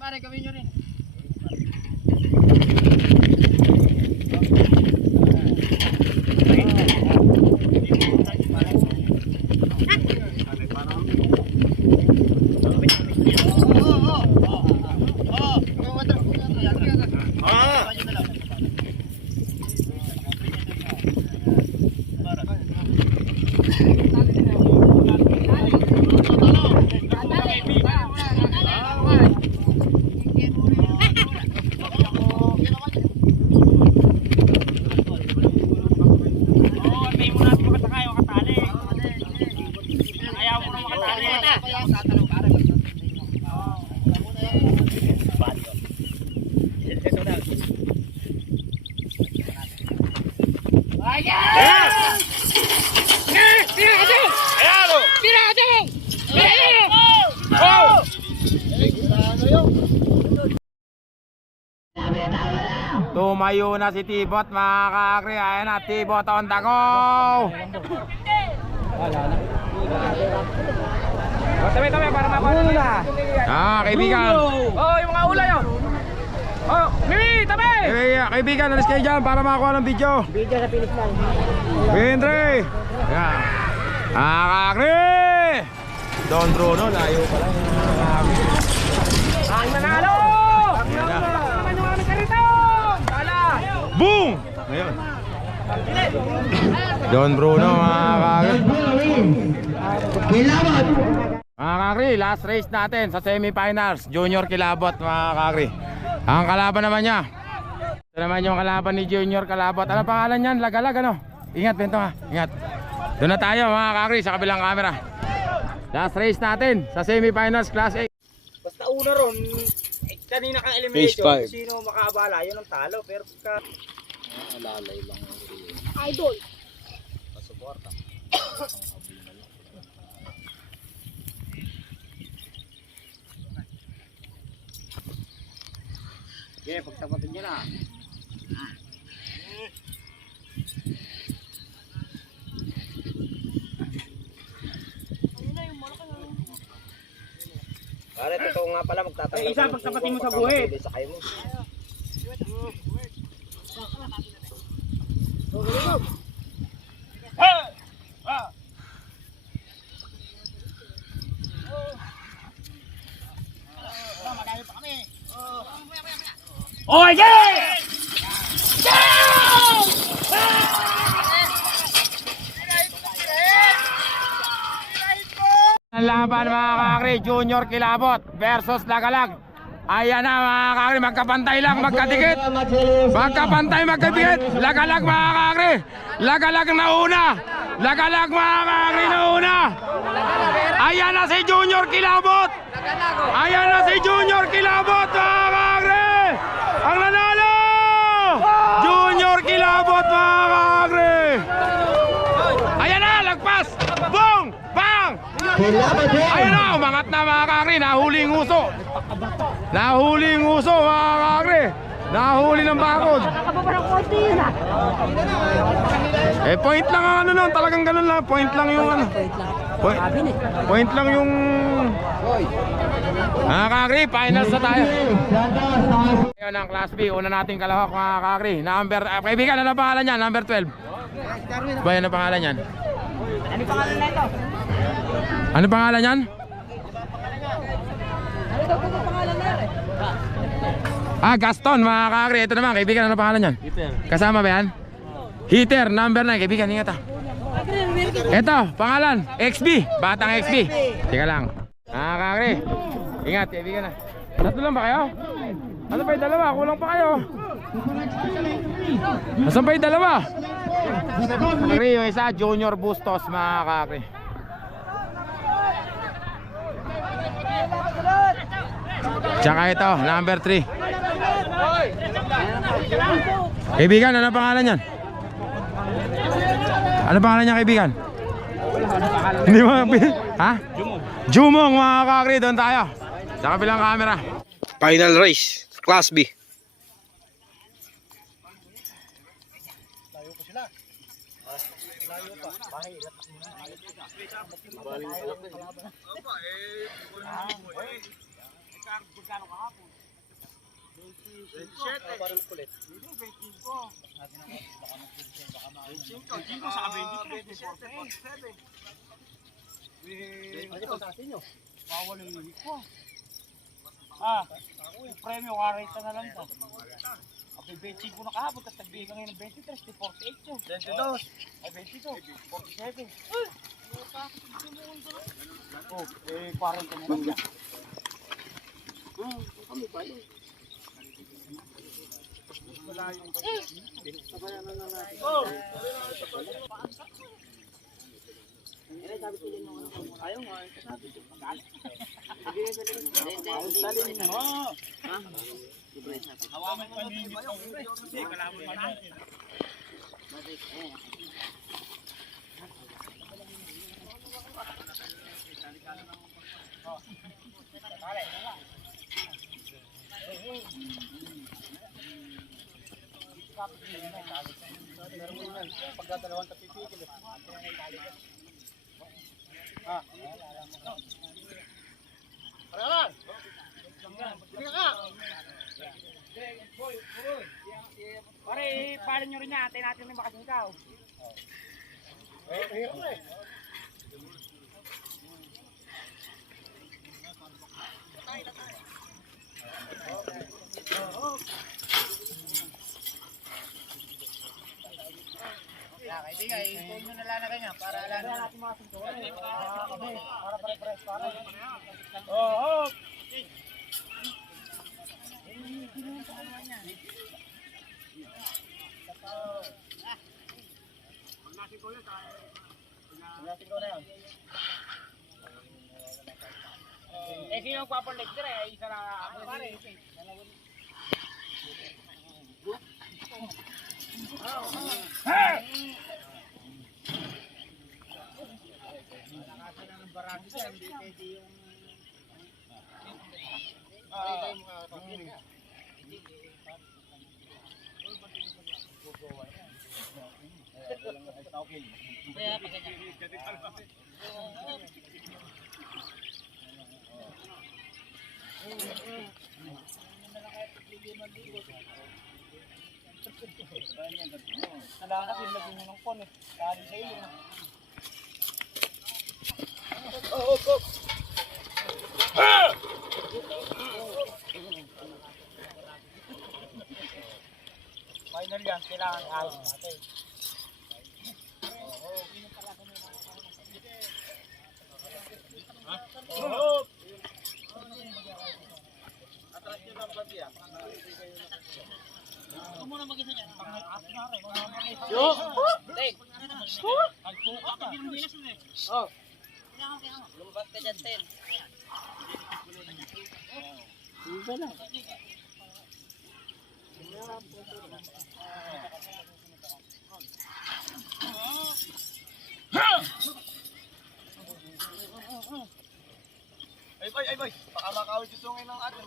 Pare, gawin nyo rin. Tumayo na si Tibot mga kakri. Ayan na, Tibot on the go. Tabi-tabi para makuha na. Kaibigan. Oh, yung mga ulay oh. Oh, Mimi, tabi! Kaibigan, alis kayo dyan para makakuha ng video. Video sa finish line. Pindre! Yan. Kakri! Don Bruno, layo pa lang. Ang nanalo! Naman yung aming kariton! Tala! Boom! Ngayon. Don Bruno, mga kakri. Kilabot. Mga kakri, last race natin sa semifinals. Junior Kilabot, mga kakri. Ang kalaban naman niya. Ito naman yung kalaban ni Junior Kilabot. Ano pangalan niyan? Lagalag ano? Ingat, Bento ha. Ingat. Doon na tayo mga kakri sa kabilang camera. Last race natin sa semifinals class A. Basta una ron, kanina kang elimination, sino makabala, yun ang talo. Pero ka... Alalay lang. Idol! Pasuporta. Okay, pagtapatin nyo na. Pare, totoo nga pala magtatanggal. Isa, pagtapatin mo sa guhit. Sakay mo. Oh, yeah! Ang laban mga kakri, Junior Kilabot versus Lagalag. Ayan na mga kakri, magkapantay lang, magkadikit. Magkapantay, magkadikit. Lagalag mga kakri. Lagalag na una. Lagalag mga kakri na una. Ayan na si Junior Kilabot. Ayan na si Junior Kilabot mga kakri. Ang nanalo! Junior Kilabot mga kakri. Ayan na, lagpas. Boom! Bang! Ayun na, umangat na mga kakri, nahuling uso. Nahuling uso mga kakri. Nahuli ng bakod. Eh point lang ang ano nun, talagang ganun lang. Point lang yung ano. Point lang yung mga kakri, finals na tayo. Ayun ang class B, una nating kalahok mga kakri. Number, kaibigan, ano pangalan niyan? Number 12. Ba yan ang pangalan niyan? Ano pangalan na ito? Ano pangalan yan? Ah, Gaston mga kakri. Ito naman, kaibigan, ano pangalan yan? Kasama ba yan? Heater, number 9. Kaibigan, ingat ah. Ito, pangalan, XB. Batang XB. Teka lang. Mga kakri, ingat, kaibigan na. Tatlo lang ba kayo? Ano pa yung dalawa? Kulang pa kayo. Nasaan pa yung dalawa? Kakri, yung isa, Junior Bustos mga kakri. Tsaka ito, number 3. Kaibigan, ano pangalan yan? Ano pangalan niya, kaibigan? Hindi mo, ha? Jumong mga kakri, doon tayo. Sa kabilang camera. Final race, Class B. Ah, yung premyo, karita na lang to. Abay, 25 na kahapon, tapos nagbigay ka ngayon ng 23, 48 yun. 22. Ay, 22, 47. Oh, eh, 40 na lang yan. Ayaw nga, sabi ko. Dalin mo. Hawakan pa ninyo. Hindi, kalaman pa natin. Pagdadalawang tapipigil. Ah. Paralan. Sige ka. Pare, paano nyo rin niya? Atay natin yung bakas nito. Kaibigan, i-phone nyo na lang na ganyan para alam natin mga sinturan. Para pare-pares para. Oo. Eh, sino ang papalecture eh? Isa lang ako pare. Kailangan kasi lagyan nyo ng pon eh. Kali sa iyo. Final yan, kailangan ayos natin. Ay boy, baka makawit yung sungay ng atin.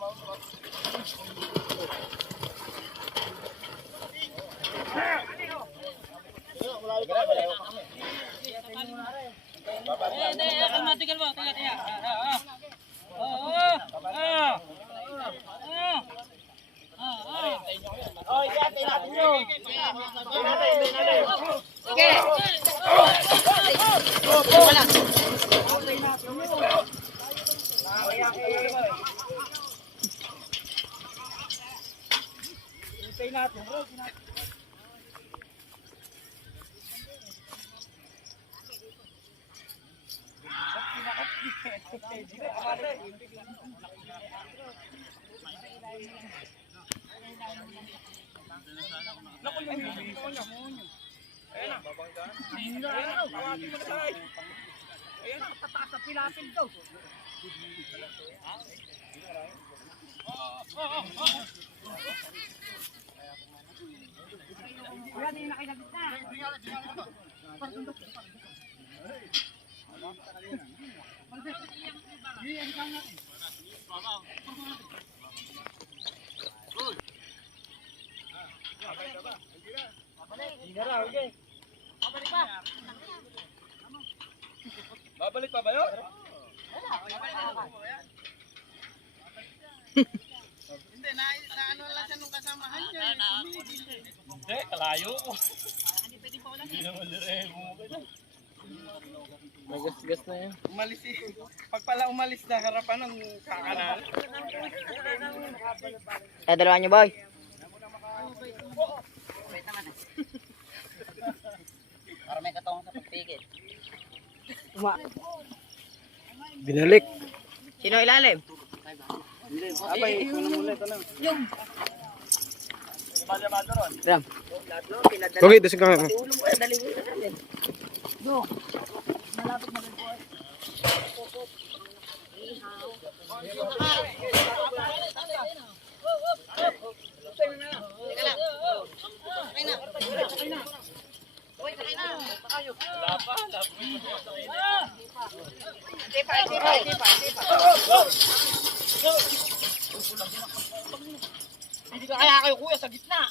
Babalik pa ba yun? Hindi, naano lang siya nung kasamahan niya. Hindi, kalayo ko. Hindi naman lireho mo ka dyan. Magas-gas na yan. Umalis eh. Pag pala umalis na harapan ng kakanal. Dalawa niyo, boy. Para may katong sa pagpigil. Binalik. Sino ilalim? Abay, unang ulit. Yung. Ram. Okay, dasig ka. Ulo mo, dali mo natin. Hindi ka kaya kayo kuya sa gitna.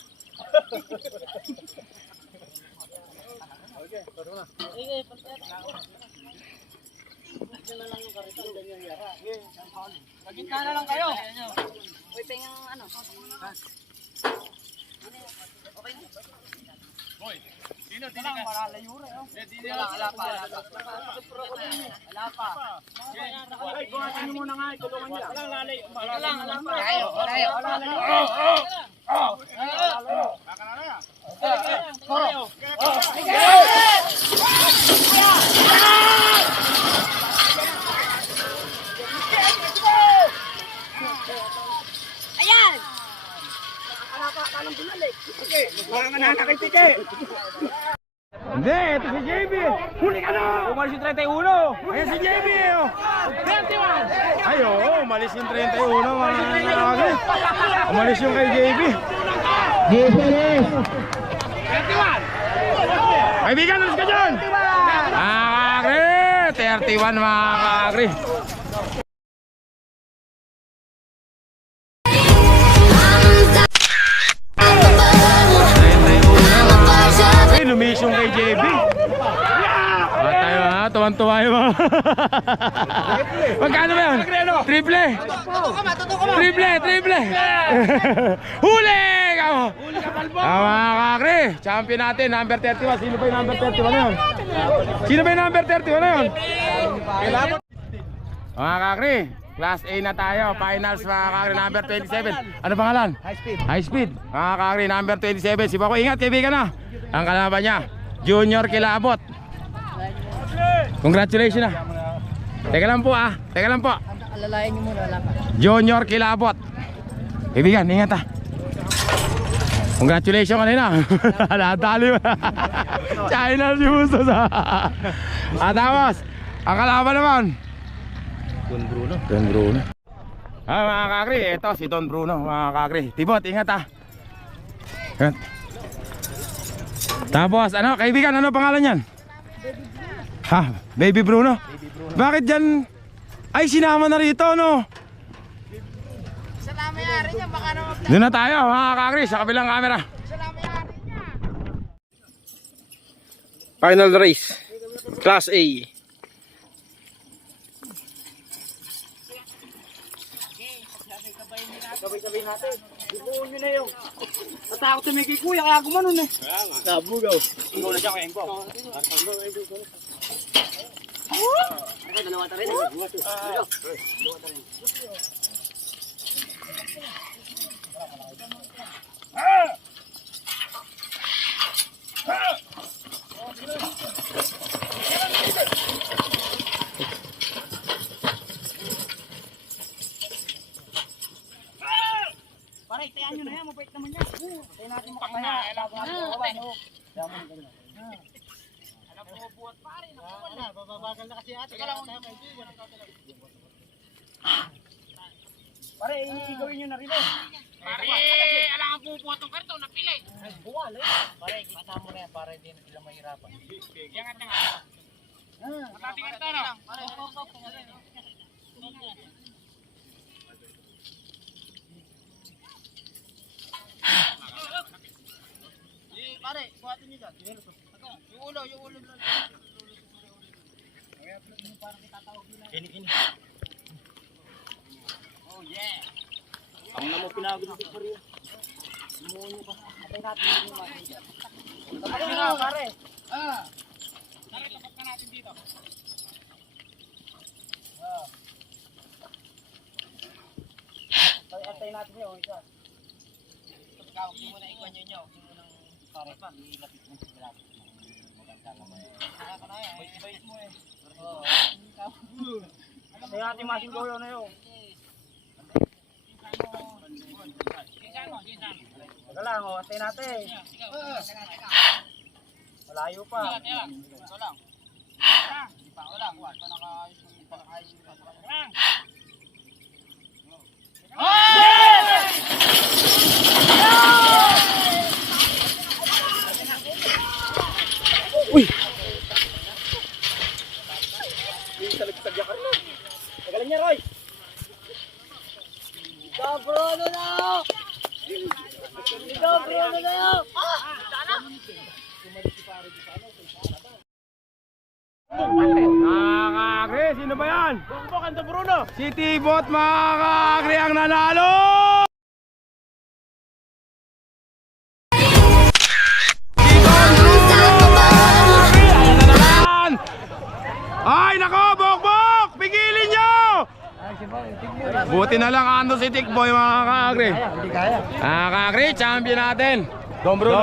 Sa gitna na lang kayo. Uy, pengang ano? Sino? Dili ka. Malalayo rin. Dili lang. Wala pa. Wala pa. Ay, buhatin nyo muna nga. Tulungan niya. Walang lalay. Wala lang. Tayo, tayo. Ayan! Mga nanakitike. Hindi, ito si JB. Huli ka na! Umalis yung 31. Ayan si JB. 31. Ay, oo, umalis yung 31. Umalis yung kay JB. Difference. 31. Kaibigan, ulis ka dyan. Kakakri. 31 mga kakakri. Ay, lumis yung kay JB. Tayo ha, tuwan-tuwa yung mga. Magkano ba yun? Triple! Triple! Huli! Kamo! Mga kakri, champion natin, number 31. Sino ba yung number 31 na yun? Sino ba yung number 31 na yun? Mga kakri, Class A na tayo, finals mga kakri, number 27. Ano pangalan? High speed. High speed. Mga kakri, number 27. Si Bako, ingat kaibigan na. Ang kalaban niya, Junior Kilabot. Congratulations na. Teka lang po ah, teka lang po. Alalayan niyo muna, wala pa. Junior Kilabot. Kaibigan, ingat ah. Congratulations kanina. Natali mo. China si Bustos. At tapos, ang kalaban naman, Don Bruno. Don Bruno. Mga kakri, ito si Don Bruno. Mga kakri, Tibot, ingat ah. Ingat. Tapos, ano, kaibigan, ano pangalan yan? Ha, Baby Bruno? Bakit dyan? Ay, sinama na rito, no? Doon na tayo, mga kakri, sa kabilang camera. Final race. Class A. Sabay-sabay natin. Bukuun nyo na yung. Natakot tumigil kuya, kaya gumanon eh. Nabugaw. Ikaw na siya, kaya ko. Dalawa ta rin. Pare, tayan nyo na yan, mabait naman yan. Tayo natin makakaya. Alam mo, buhat pare, nakuha. Bababagal na kasi ate. Pare, gawin nyo na rin eh. Pare, alam ang bubuhat ng karton, napili. Ay, buwal eh. Pare, kita mo na yan para hindi na sila mahirapan. Yangat na nga. Matating karton na. Pare, pare, buhatin niyo dyan. Yung ulo. Ini. Oh yeah. Ang namo pinagod dito pare. Munyo pa. Atay natin yung mga. Tapos na pare. Pare, tapos ka natin dito. Atay natin yung isa. Tapos mo na ikwan nyo. Pare pa, ilapit mo sa graphic mo. Maganda naman. Kaya pa na yan. Bait mo eh. Oo. Kaya natin masing gawin na yun. Taga lang, o. Atay natin. Malayo pa. Ito lang. Ito lang. Ito nakaayos yung ipakaayos yung ipakaayos. Lang! Uy! Sagya ka rin. Tagalan niya, Roy. Ikaw, Bruno na! Ikaw, Bruno na! Mga kakri, sino ba yan? Bumbok, Ando Bruno! Si Tibot, mga kakri, ang nanalo! Ay, nako, Bokbok! Pigilin nyo! Buti na lang ando si Tikboy, mga kakri. Hindi kaya. Mga kakri, champion natin. Don Bruno.